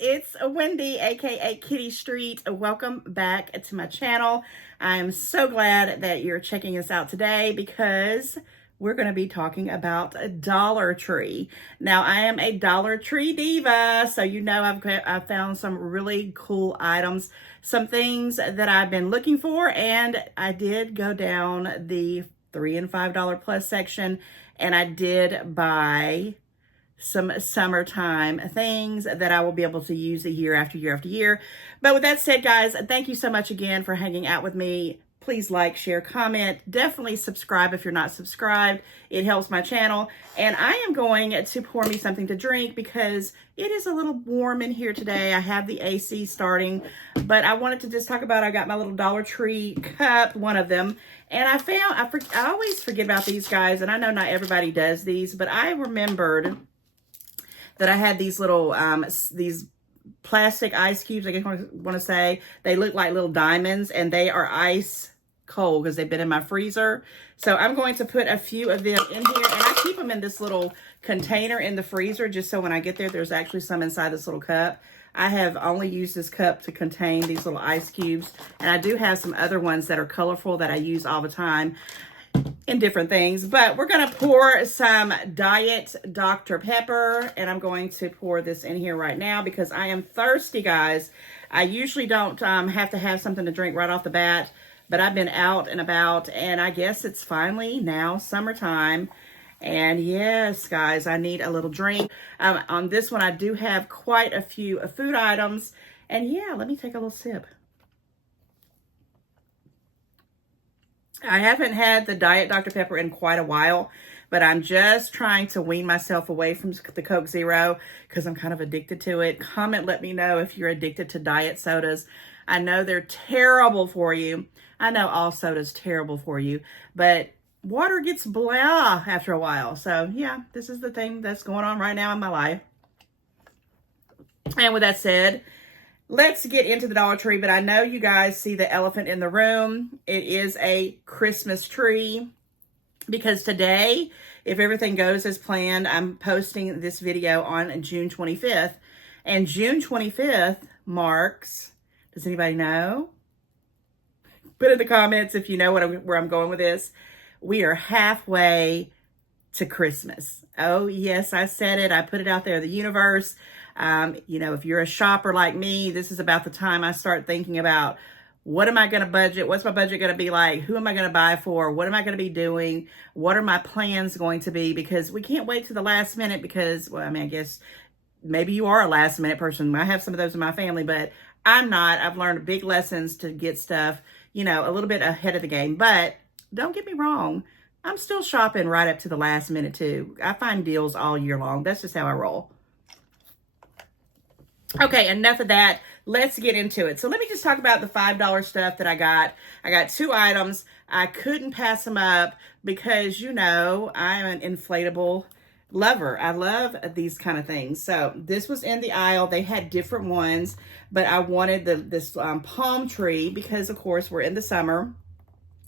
it's Wendy, aka Kitty Street. Welcome back to my channel. I am so glad that you're checking us out today because we're going to be talking about a Dollar Tree. Now, I am a Dollar Tree diva, so you know I've found some really cool items, some things that I've been looking for, and I did go down the $3 and $5 plus section, and I did buy some summertime things that I will be able to use year after year after year. But with that said, guys, thank you so much again for hanging out with me. Please like, share, comment. Definitely subscribe if you're not subscribed. It helps my channel. And I am going to pour me something to drink because it is a little warm in here today. I have the AC starting, but I wanted to just talk about, I got my little Dollar Tree cup, one of them. And I always forget about these guys, and I know not everybody does these, but I remembered that I had these little, these plastic ice cubes, I guess I want to say. They look like little diamonds, and they are ice cold because they've been in my freezer. So I'm going to put a few of them in here, and I keep them in this little container in the freezer just so when I get there, there's actually some inside this little cup. I have only used this cup to contain these little ice cubes, and I do have some other ones that are colorful that I use all the time in different things. But we're going to pour some Diet Dr. Pepper, and I'm going to pour this in here right now because I am thirsty, guys. I usually don't have to have something to drink right off the bat, but I've been out and about, and I guess it's finally now summertime. And yes, guys, I need a little drink. On this one, I do have quite a few food items. And yeah, let me take a little sip. I haven't had the Diet Dr. Pepper in quite a while, but I'm just trying to wean myself away from the Coke Zero because I'm kind of addicted to it. Comment, let me know if you're addicted to diet sodas. I know they're terrible for you. I know all soda's terrible for you, but water gets blah after a while. So yeah, this is the thing that's going on right now in my life. And with that said, let's get into the Dollar Tree, but I know you guys see the elephant in the room. It is a Christmas tree because today, if everything goes as planned, I'm posting this video on June 25th. And June 25th marks, does anybody know? Put in the comments if you know where I'm going with this. We are halfway to Christmas. Oh, yes, I said it. I put it out there in the universe. You know, if you're a shopper like me, this is about the time I start thinking about what am I going to budget? What's my budget going to be like? Who am I going to buy for? What am I going to be doing? What are my plans going to be? Because we can't wait to the last minute because, well, I mean, I guess maybe you are a last minute person. I have some of those in my family, but I'm not. I've learned big lessons to get stuff, you know, a little bit ahead of the game. But don't get me wrong. I'm still shopping right up to the last minute too. I find deals all year long. That's just how I roll. Okay, enough of that. Let's get into it. So let me just talk about the $5 stuff that I got. I got two items. I couldn't pass them up because, you know, I'm an inflatable lover. I love these kind of things. So this was in the aisle. They had different ones, but I wanted this palm tree because, of course, we're in the summer.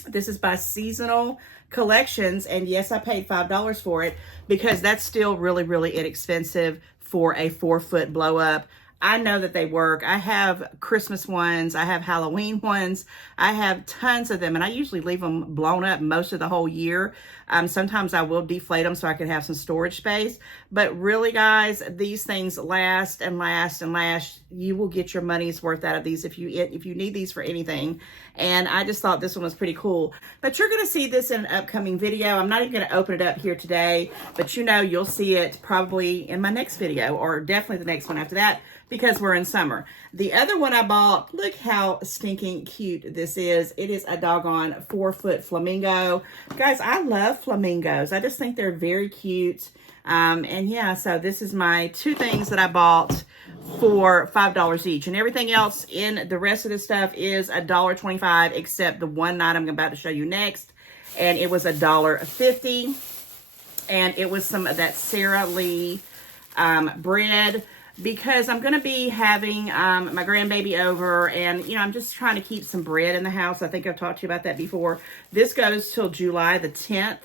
This is by Seasonal Collections, and yes, I paid $5 for it because that's still really, really inexpensive for a 4-foot blow up. I know that they work. I have Christmas ones. I have Halloween ones. I have tons of them, and I usually leave them blown up most of the whole year. Sometimes I will deflate them so I can have some storage space. But really, guys, these things last and last and last. You will get your money's worth out of these if you need these for anything. And I just thought this one was pretty cool. But you're going to see this in an upcoming video. I'm not even going to open it up here today, but you know you'll see it probably in my next video or definitely the next one after that, because we're in summer. The other one I bought, look how stinking cute this is. It is a doggone 4-foot flamingo. Guys, I love flamingos. I just think they're very cute. And yeah, so this is my two things that I bought for $5 each. And everything else in the rest of the stuff is $1.25, except the one item I'm about to show you next. And it was $1.50. And it was some of that Sara Lee bread, because I'm going to be having my grandbaby over, and, you know, I'm just trying to keep some bread in the house. I think I've talked to you about that before. This goes till July the 10th,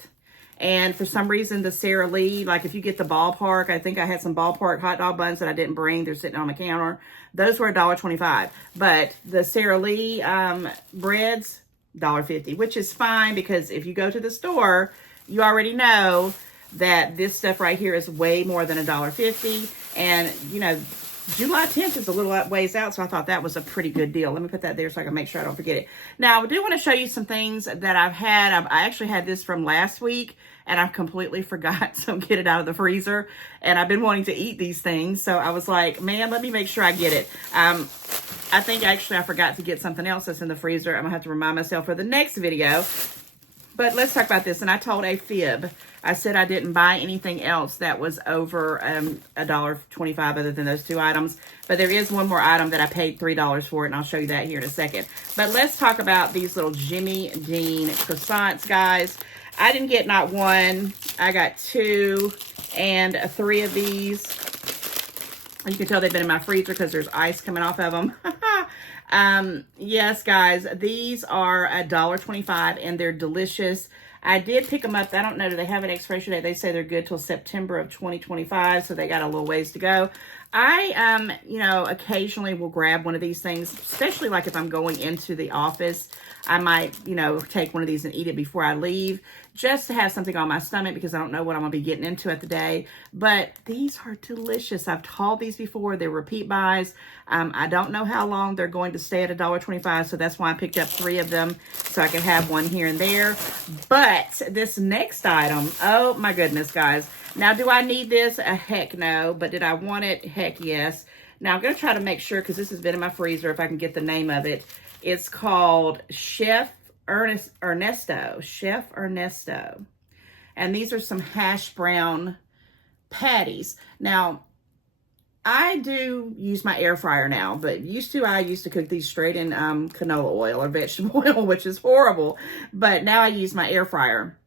And for some reason, the Sara Lee, like if you get the Ballpark, I think I had some Ballpark hot dog buns that I didn't bring. They're sitting on the counter. Those were $1.25. But the Sara Lee breads, $1.50, which is fine because if you go to the store, you already know that this stuff right here is way more than $1.50. And, you know, July 10th is a little ways out, so I thought that was a pretty good deal. Let me put that there so I can make sure I don't forget it. Now, I do want to show you some things that I've had. I actually had this from last week, and I completely forgot to get it out of the freezer. And I've been wanting to eat these things, so I was like, man, let me make sure I get it. I think actually I forgot to get something else that's in the freezer. I'm going to have to remind myself for the next video. But let's talk about this. And I told a fib. I said I didn't buy anything else that was over $1.25 other than those two items. But there is one more item that I paid $3 for it, and I'll show you that here in a second. But let's talk about these little Jimmy Dean croissants, guys. I didn't get not one. I got 2 and 3 of these. You can tell they've been in my freezer because there's ice coming off of them. Yes, guys, these are $1.25 and they're delicious. I did pick them up. I don't know, do they have an expiration date? They say they're good till September of 2025, so they got a little ways to go. I, you know, occasionally will grab one of these things, especially like if I'm going into the office. I might, you know, take one of these and eat it before I leave just to have something on my stomach because I don't know what I'm going to be getting into at the day. But these are delicious. I've hauled these before. They're repeat buys. I don't know how long they're going to stay at $1.25, so that's why I picked up 3 of them so I could have one here and there. But this next item, oh my goodness, guys. Now, do I need this? Heck no. But did I want it? Heck yes. Now, I'm going to try to make sure, because this has been in my freezer, if I can get the name of it. It's called Chef Ernesto. Chef Ernesto. And these are some hash brown patties. Now, I do use my air fryer now, but I used to cook these straight in canola oil or vegetable oil, which is horrible. But now I use my air fryer.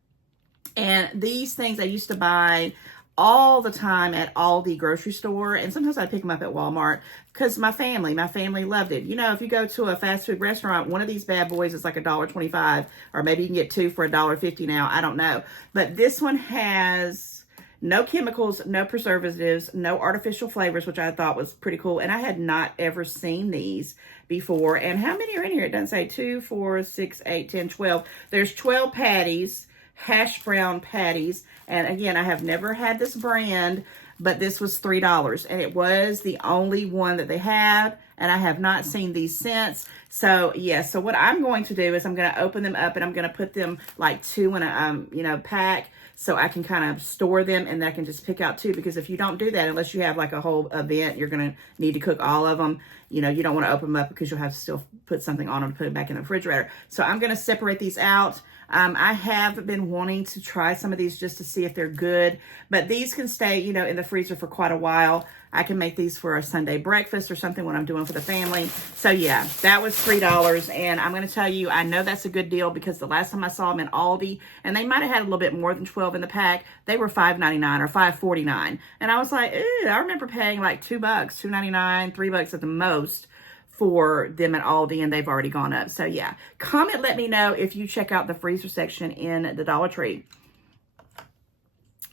And these things I used to buy all the time at Aldi grocery store, and sometimes I pick them up at Walmart because my family loved it. You know, if you go to a fast food restaurant, one of these bad boys is like $1.25, or maybe you can get 2 for $1.50 now. I don't know. But this one has no chemicals, no preservatives, no artificial flavors, which I thought was pretty cool. And I had not ever seen these before. And how many are in here? It doesn't say 2, 4, 6, 8, 10, 12. There's 12 patties, hash brown patties. And again, I have never had this brand, but this was $3. And it was the only one that they had. And I have not seen these since. So, yeah. So what I'm going to do is I'm going to open them up and I'm going to put them like 2 in a, pack. So I can kind of store them and I can just pick out 2. Because if you don't do that, unless you have like a whole event, you're going to need to cook all of them. You know, you don't want to open them up because you'll have to still put something on them to put it back in the refrigerator. So I'm going to separate these out. I have been wanting to try some of these just to see if they're good, but these can stay, you know, in the freezer for quite a while. I can make these for a Sunday breakfast or something when I'm doing for the family. So yeah, that was $3. And I'm going to tell you, I know that's a good deal because the last time I saw them in Aldi, and they might have had a little bit more than 12 in the pack, they were $5.99 or $5.49. And I was like, ew, I remember paying like $2, $2.99, $3 at the most for them at Aldi, and they've already gone up. So yeah, comment, let me know if you check out the freezer section in the Dollar Tree.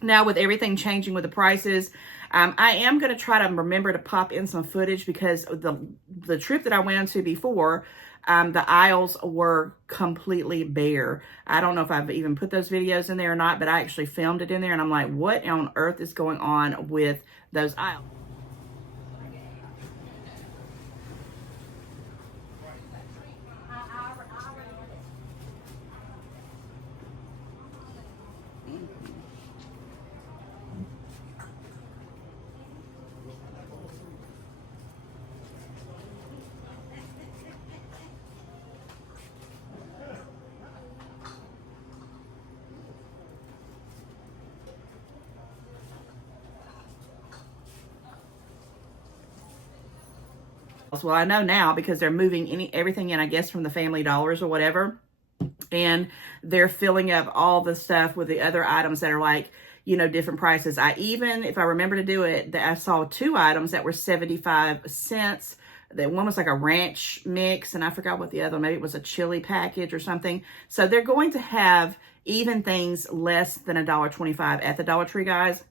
Now, with everything changing with the prices, I am going to try to remember to pop in some footage because the trip that I went to before, the aisles were completely bare. I don't know if I've even put those videos in there or not, but I actually filmed it in there, and I'm like, what on earth is going on with those aisles? Well, I know now because they're moving everything in, I guess, from the Family Dollars or whatever. And they're filling up all the stuff with the other items that are like, you know, different prices. If I remember to do it, I saw 2 items that were 75 cents. That one was like a ranch mix, and I forgot what the other, maybe it was a chili package or something. So they're going to have even things less than $1.25 at the Dollar Tree, guys.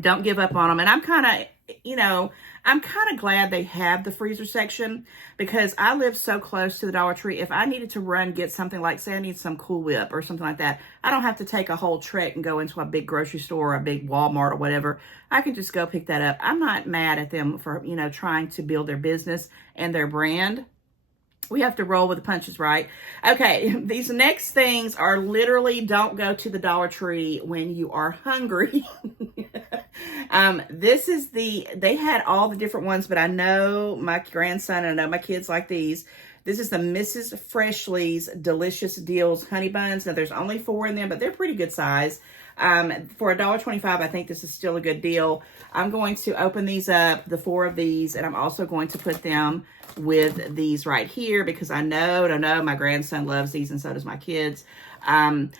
Don't give up on them. And I'm kind of, you know, I'm kind of glad they have the freezer section, because I live so close to the Dollar Tree. If I needed to run, get something like, say I need some Cool Whip or something like that, I don't have to take a whole trek and go into a big grocery store or a big Walmart or whatever. I can just go pick that up. I'm not mad at them for, you know, trying to build their business and their brand. We have to roll with the punches, right? Okay, these next things are literally, don't go to the Dollar Tree when you are hungry. This is they had all the different ones, but I know my grandson and I know my kids like these. This is the Mrs. Freshly's Delicious Deals Honey Buns. Now, there's only 4 in them, but they're pretty good size. For $1.25, I think this is still a good deal. I'm going to open these up, the 4 of these, and I'm also going to put them with these right here, because I know my grandson loves these, and so does my kids. Honey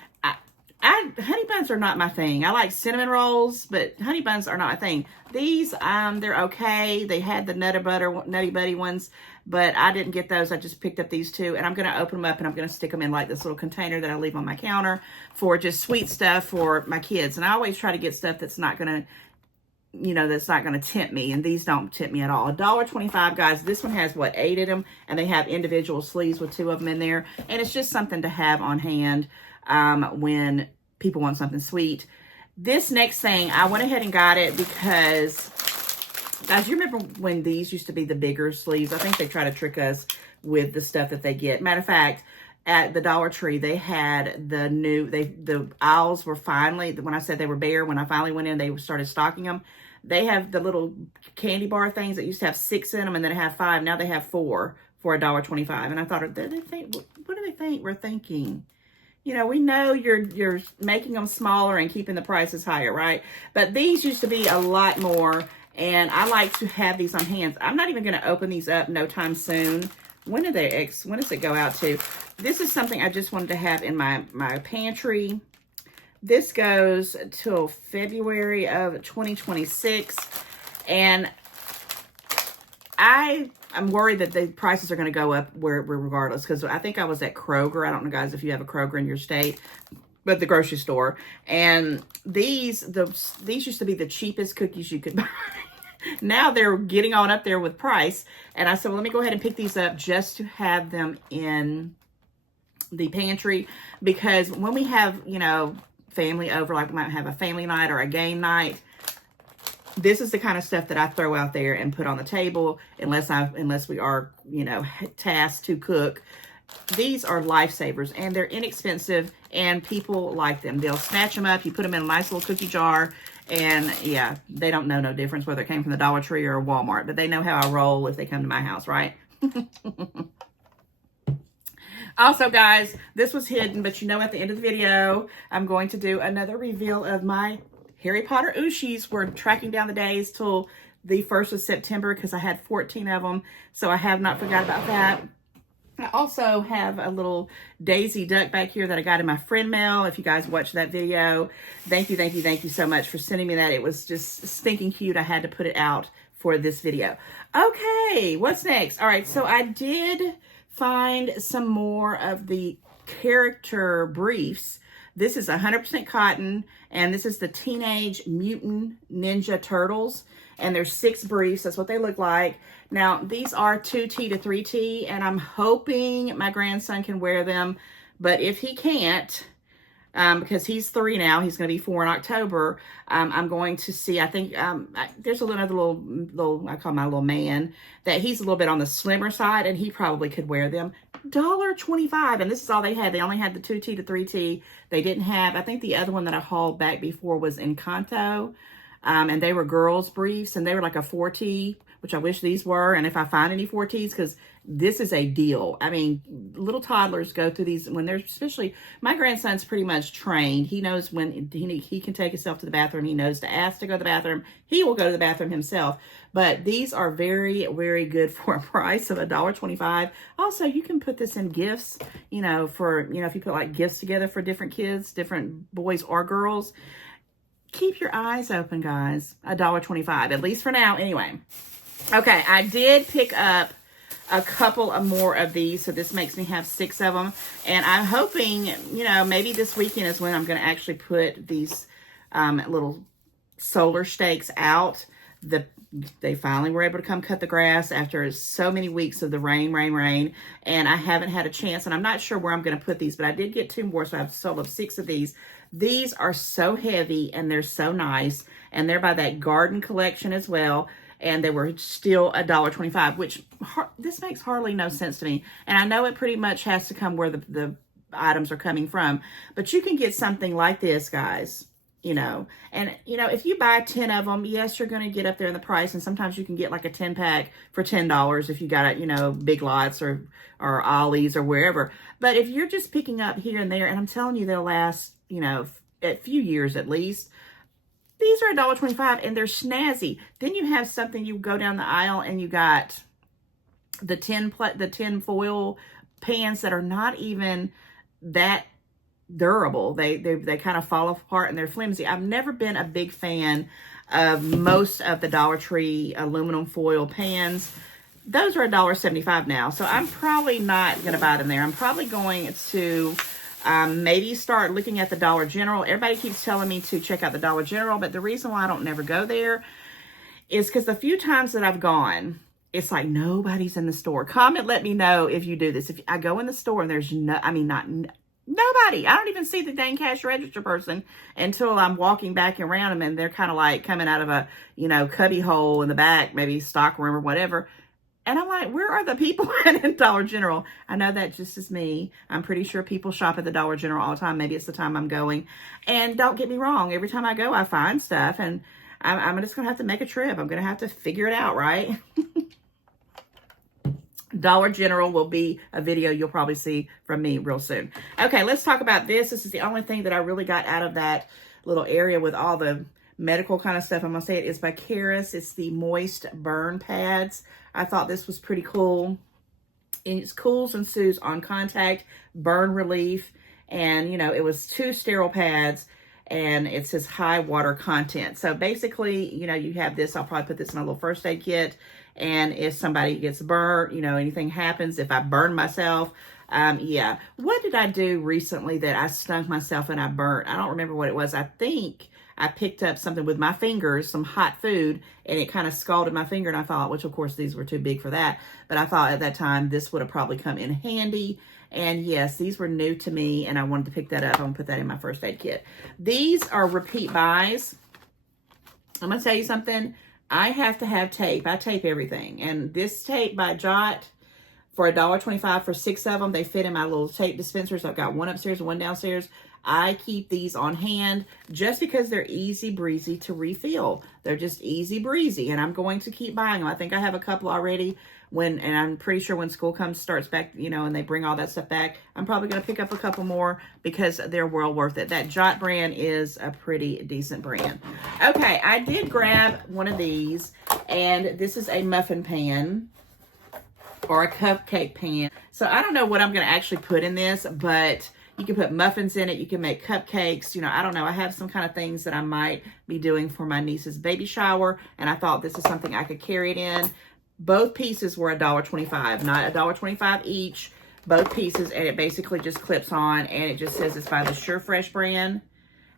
buns are not my thing. I like cinnamon rolls, but honey buns are not my thing. These, they're okay. They had the Nutty Buddy ones, but I didn't get those. I just picked up these 2, and I'm going to open them up, and I'm going to stick them in like this little container that I leave on my counter for just sweet stuff for my kids. And I always try to get stuff that's not going to, you know, that's not going to tempt me, and these don't tempt me at all. $1.25, guys. This one has, what, 8 in them, and they have individual sleeves with 2 of them in there, and it's just something to have on hand when people want something sweet. This next thing, I went ahead and got it because, guys, you remember when these used to be the bigger sleeves? I think they try to trick us with the stuff that they get. Matter of fact, at the Dollar Tree, they had the aisles were finally, when I said they were bare, when I finally went in, they started stocking them. They have the little candy bar things that used to have 6 in them, and then have 5. Now they have 4 for $1.25. And I thought, what do they think we're thinking? You know, we know you're making them smaller and keeping the prices higher, right? But these used to be a lot more, and I like to have these on hand. I'm not even going to open these up no time soon. When does it go out to? This is something I just wanted to have in my pantry. This goes till February of 2026, and I'm worried that the prices are going to go up regardless, because I think I was at Kroger. I don't know, guys, if you have a Kroger in your state, but the grocery store. And these used to be the cheapest cookies you could buy. Now they're getting on up there with price. And I said, well, let me go ahead and pick these up just to have them in the pantry, because when we have, you know, family over, like we might have a family night or a game night, this is the kind of stuff that I throw out there and put on the table, unless we are, you know, tasked to cook. These are lifesavers, and they're inexpensive, and people like them. They'll snatch them up. You put them in a nice little cookie jar, and yeah, they don't know no difference whether it came from the Dollar Tree or Walmart, but they know how I roll if they come to my house, right? Also, guys, this was hidden, but you know, at the end of the video, I'm going to do another reveal of my Harry Potter Ooshies. We're tracking down the days till the 1st of September, because I had 14 of them, so I have not forgot about that. I also have a little Daisy Duck back here that I got in my friend mail. If you guys watched that video, thank you so much for sending me that. It was just stinking cute. I had to put it out for this video. Okay, what's next? All right, so I did find some more of the character briefs. This is 100% cotton, and this is the Teenage Mutant Ninja Turtles, and there's 6 briefs. That's what they look like. Now, these are 2T to 3T, and I'm hoping my grandson can wear them, but if he can't, because he's 3 now, he's going to be 4 in October, I'm going to see, I think, there's another little, I call my little man, that he's a little bit on the slimmer side, and he probably could wear them. $1.25, and this is all they had. They only had the 2T to 3T. They didn't have, I think the other one that I hauled back before was Encanto, and they were girls' briefs, and they were like a 4T, which I wish these were, and if I find any 4Ts, because this is a deal. I mean, little toddlers go through these when they're, especially, my grandson's pretty much trained. He knows when he can take himself to the bathroom. He knows to ask to go to the bathroom. He will go to the bathroom himself. But these are very, very good for a price of $1.25. Also, you can put this in gifts, you know, for, you know, if you put like gifts together for different kids, different boys or girls. Keep your eyes open, guys. $1.25, at least for now, anyway. Okay, I did pick up a couple of more of these. So this makes me have 6 of them. And I'm hoping, you know, maybe this weekend is when I'm going to actually put these little solar stakes out. They finally were able to come cut the grass after so many weeks of the rain. And I haven't had a chance. And I'm not sure where I'm going to put these. But I did get 2 more. So I have a total of 6 of these. These are so heavy and they're so nice. And they're by that Garden Collection as well. And they were still $1.25, which this makes hardly no sense to me. And I know it pretty much has to come where the items are coming from. But you can get something like this, guys, you know. And, you know, if you buy 10 of them, yes, you're going to get up there in the price. And sometimes you can get like a 10-pack for $10 if you got it, you know, Big Lots or Ollie's or wherever. But if you're just picking up here and there, and I'm telling you they'll last, you know, a few years at least. These are $1.25 and they're snazzy. Then you have something, you go down the aisle and you got the tin foil pans that are not even that durable. They kind of fall apart and they're flimsy. I've never been a big fan of most of the Dollar Tree aluminum foil pans. Those are $1.75 now. So I'm probably not going to buy them there. I'm probably going to maybe start looking at the Dollar General. Everybody keeps telling me to check out the Dollar General, but the reason why I don't never go there is because the few times that I've gone, it's like nobody's in the store. Comment, let me know if you do this. If I go in the store and there's nobody. I don't even see the dang cash register person until I'm walking back around them and they're kind of like coming out of a, you know, cubby hole in the back, maybe stock room or whatever. And I'm like, where are the people at Dollar General? I know that just is me. I'm pretty sure people shop at the Dollar General all the time. Maybe it's the time I'm going. And don't get me wrong. Every time I go, I find stuff. And I'm just going to have to make a trip. I'm going to have to figure it out, right? Dollar General will be a video you'll probably see from me real soon. Okay, let's talk about this. This is the only thing that I really got out of that little area with all the medical kind of stuff. I'm going to say it is by Karis. It's the Moist Burn Pads. I thought this was pretty cool. It's Cools and Soothes on Contact, Burn Relief. And, you know, it was 2 sterile pads. And it says high water content. So basically, you know, you have this. I'll probably put this in a little first aid kit. And if somebody gets burnt, you know, anything happens, if I burn myself, yeah. What did I do recently that I stung myself and I burnt? I don't remember what it was. I think I picked up something with my fingers, some hot food, and it kind of scalded my finger. And I thought, which of course these were too big for that. But I thought at that time this would have probably come in handy. And yes, these were new to me and I wanted to pick that up. I'm going to put that in my first aid kit. These are repeat buys. I'm going to tell you something. I have to have tape. I tape everything. And this tape by Jot for $1.25 for 6 of them. They fit in my little tape dispensers. I've got one upstairs and one downstairs. I keep these on hand just because they're easy breezy to refill. They're just easy breezy. And I'm going to keep buying them. I think I have a couple already. And I'm pretty sure when school starts back, you know, and they bring all that stuff back, I'm probably going to pick up a couple more because they're well worth it. That Jot brand is a pretty decent brand. Okay, I did grab one of these, and this is a muffin pan or a cupcake pan. So I don't know what I'm going to actually put in this, but you can put muffins in it. You can make cupcakes. You know, I don't know. I have some kind of things that I might be doing for my niece's baby shower, and I thought this is something I could carry it in. Both pieces were $1.25, not $1.25 each. Both pieces, and it basically just clips on, and it just says it's by the SureFresh brand.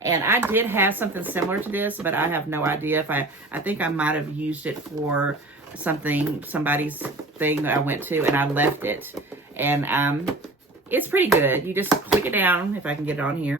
And I did have something similar to this, but I have no idea if I think I might have used it for somebody's thing that I went to, and I left it. And it's pretty good. You just click it down, if I can get it on here.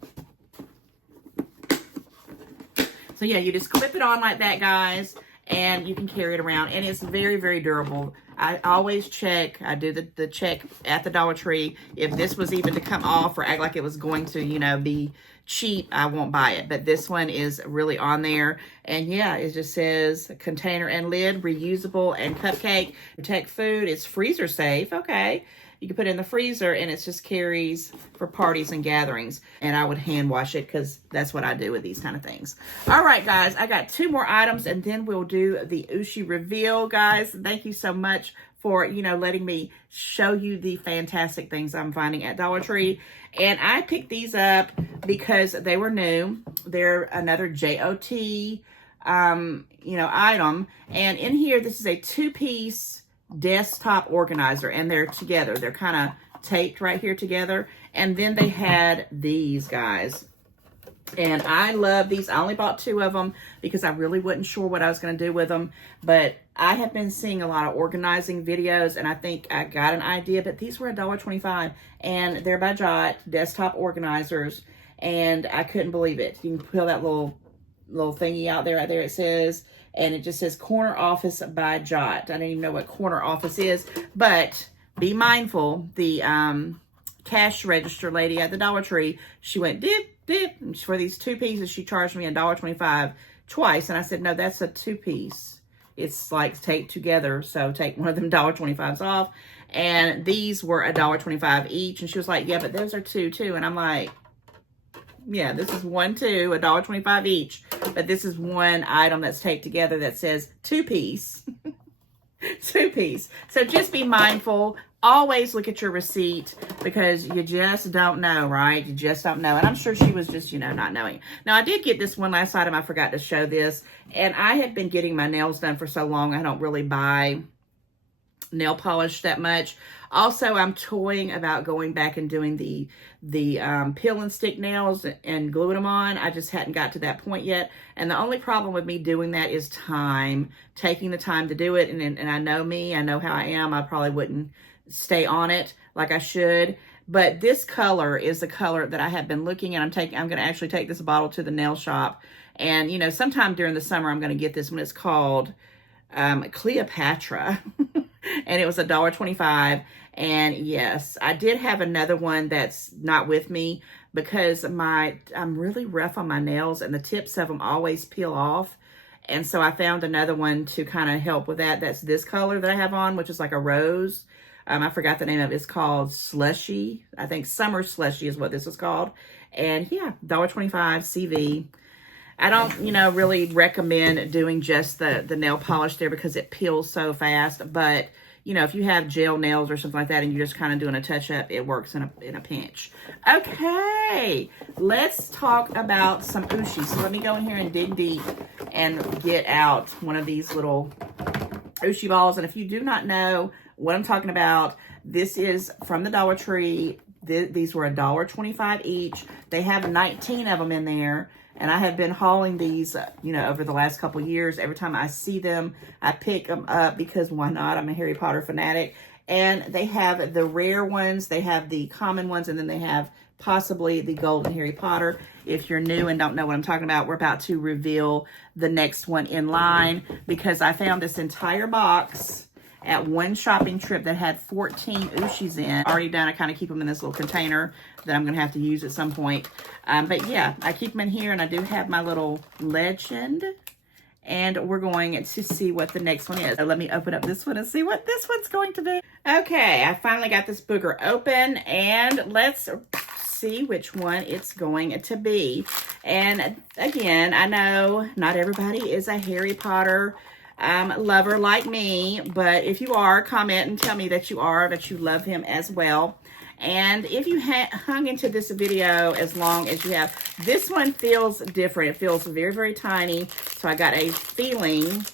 So yeah, you just clip it on like that, guys. And you can carry it around. And it's very, very durable. I always check. I do the check at the Dollar Tree. If this was even to come off or act like it was going to, you know, be cheap, I won't buy it. But this one is really on there. And yeah, it just says container and lid, reusable and cupcake. Protect food. It's freezer safe. Okay. You can put it in the freezer, and it just carries for parties and gatherings. And I would hand wash it because that's what I do with these kind of things. All right, guys, I got 2 more items, and then we'll do the Ooshie reveal, guys. Thank you so much for, you know, letting me show you the fantastic things I'm finding at Dollar Tree. And I picked these up because they were new. They're another JOT, you know, item. And in here, this is a 2-piece desktop organizer, and they're together. They're kind of taped right here together. And then they had these guys. And I love these. I only bought 2 of them because I really wasn't sure what I was going to do with them. But I have been seeing a lot of organizing videos, and I think I got an idea. But these were $1.25, and they're by Jot, desktop organizers. And I couldn't believe it. You can pull that little thingy out there, right there it says. And it just says Corner Office by Jot. I don't even know what Corner Office is. But be mindful, the cash register lady at the Dollar Tree, she went dip, dip. And for these 2 pieces, she charged me $1.25 twice. And I said, no, that's a 2-piece. It's like taped together. So take one of them $1.25s off. And these were $1.25 each. And she was like, yeah, but those are 2 too. And I'm like, yeah, this is 1, 2, $1.25 each. But this is one item that's taped together that says 2-piece. 2-piece. So just be mindful. Always look at your receipt because you just don't know, right? You just don't know. And I'm sure she was just, not knowing. Now, I did get this one last item. I forgot to show this. And I had been getting my nails done for so long, I don't really buy nail polish that much. Also, I'm toying about going back and doing the peel and stick nails and gluing them on. I just hadn't got to that point yet. And the only problem with me doing that is time, taking the time to do it. And I know me, I know how I am. I probably wouldn't stay on it like I should. But this color is the color that I have been looking at. I'm going to actually take this bottle to the nail shop. And, sometime during the summer, I'm going to get this one. It's called Cleopatra. And it was $1.25. And yes, I did have another one that's not with me because I'm really rough on my nails and the tips of them always peel off. And so I found another one to kind of help with that. That's this color that I have on, which is like a rose. I forgot the name of it. It's called Slushy. I think Summer Slushy is what this is called. And yeah, $1.25 CV. I don't, really recommend doing just the nail polish there because it peels so fast. But, if you have gel nails or something like that and you're just kind of doing a touch-up, it works in a pinch. Okay, let's talk about some Ooshi. So let me go in here and dig deep and get out one of these little Ooshi balls. And if you do not know what I'm talking about, this is from the Dollar Tree. These were $1.25 each. They have 19 of them in there. And I have been hauling these, over the last couple years. Every time I see them, I pick them up because why not? I'm a Harry Potter fanatic. And they have the rare ones, they have the common ones, and then they have possibly the golden Harry Potter. If you're new and don't know what I'm talking about, we're about to reveal the next one in line because I found this entire box at one shopping trip that had 14 Ooshis in. Already done. I kind of keep them in this little container that I'm going to have to use at some point. But yeah, I keep them in here, and I do have my little legend. And we're going to see what the next one is. So let me open up this one and see what this one's going to be. Okay, I finally got this booger open, and let's see which one it's going to be. And again, I know not everybody is a Harry Potter lover like me, but if you are, comment and tell me that you are, that you love him as well. And if you hung into this video as long as you have, this one feels different. It feels very, very tiny. So I got a feeling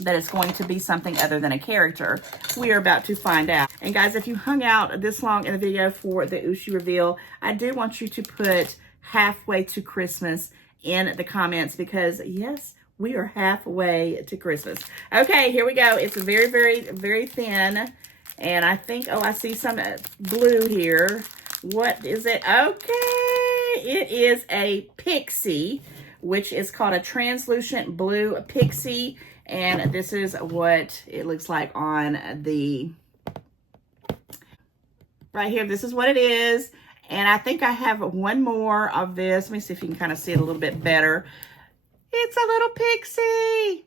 that it's going to be something other than a character. We are about to find out. And guys, if you hung out this long in the video for the Ooshi reveal, I do want you to put halfway to Christmas in the comments because yes, we are halfway to Christmas. Okay, here we go. It's very, very, very thin. And I think, I see some blue here. What is it? Okay, it is a Pixie, which is called a translucent blue Pixie. And this is what it looks like on the, right here. This is what it is. And I think I have one more of this. Let me see if you can kind of see it a little bit better. It's a little Pixie.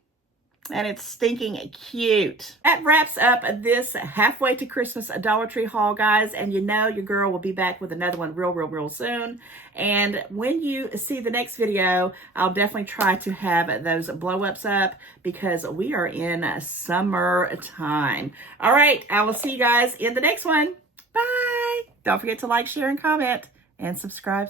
And it's stinking cute. That wraps up this halfway to Christmas Dollar Tree haul, guys. And your girl will be back with another one real soon. And when you see the next video, I'll definitely try to have those blow-ups up because we are in summertime. All right, I will see you guys in the next one. Bye. Don't forget to like, share, and comment. And subscribe.